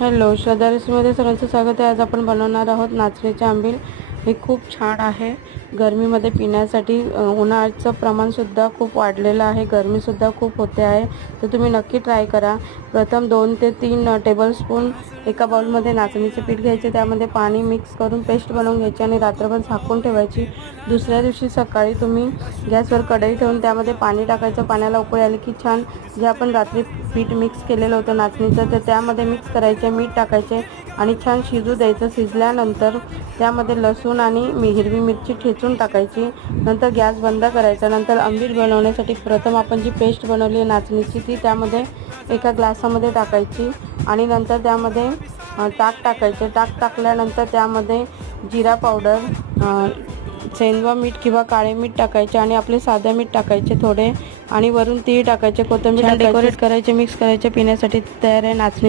Hello, श्रद्धा रेसिपीमध्ये सर्वांचं स्वागत आहे। आज आपण बनवणार आहोत नाचणीचे आंबील। हे खूप छान आहे गरमीमध्ये पिण्यासाठी। उन्हाळ्याचं प्रमाणसुद्धा खूप वाढलेलं आहे, गरमीसुद्धा खूप होते आहे, तर तुम्ही नक्की ट्राय करा। प्रथम 2 ते 3 टेबलस्पून एका बाउलमध्ये नाचणीचे पीठ घ्यायचे, त्यामध्ये पाणी मिक्स करून पेस्ट बनवून घ्यायची आणि रात्रभर झाकून ठेवायची। दुसऱ्या दिवशी सकाळी तुम्ही गॅसवर कढई ठेवून त्यामध्ये पाणी टाकायचं। पाण्याला उकळी आली की छान जे आपण रात्री पीठ मिक्स केलेलं होतं नाचणीचं, तर त्यामध्ये मिक्स करायचे, मीठ टाकायचे आणि छान शिजू द्यायचं। शिजल्यानंतर त्यामध्ये लसूण आणि हिरवी मिरची ठेचून टाकायची। नंतर गॅस बंद करायचा। नंतर आंबील बनवण्यासाठी प्रथम आपण जी पेस्ट बनवली आहे नाचणीची ती त्यामध्ये एका ग्लासामध्ये टाकायची आणि नंतर त्यामध्ये ताक टाकायचे। ताक टाकल्यानंतर त्यामध्ये जिरा पावडर, सेंधवा मीठ किंवा काळे मीठ टाकायचे आणि आपले साधे मीठ टाकायचे थोडे आणि वरून तीळ टाकायचे, कोथिंबीर टाकायची, डेकोरेट करायचे, मिक्स करायचे। पिण्यासाठी तयार आहे नाचणी।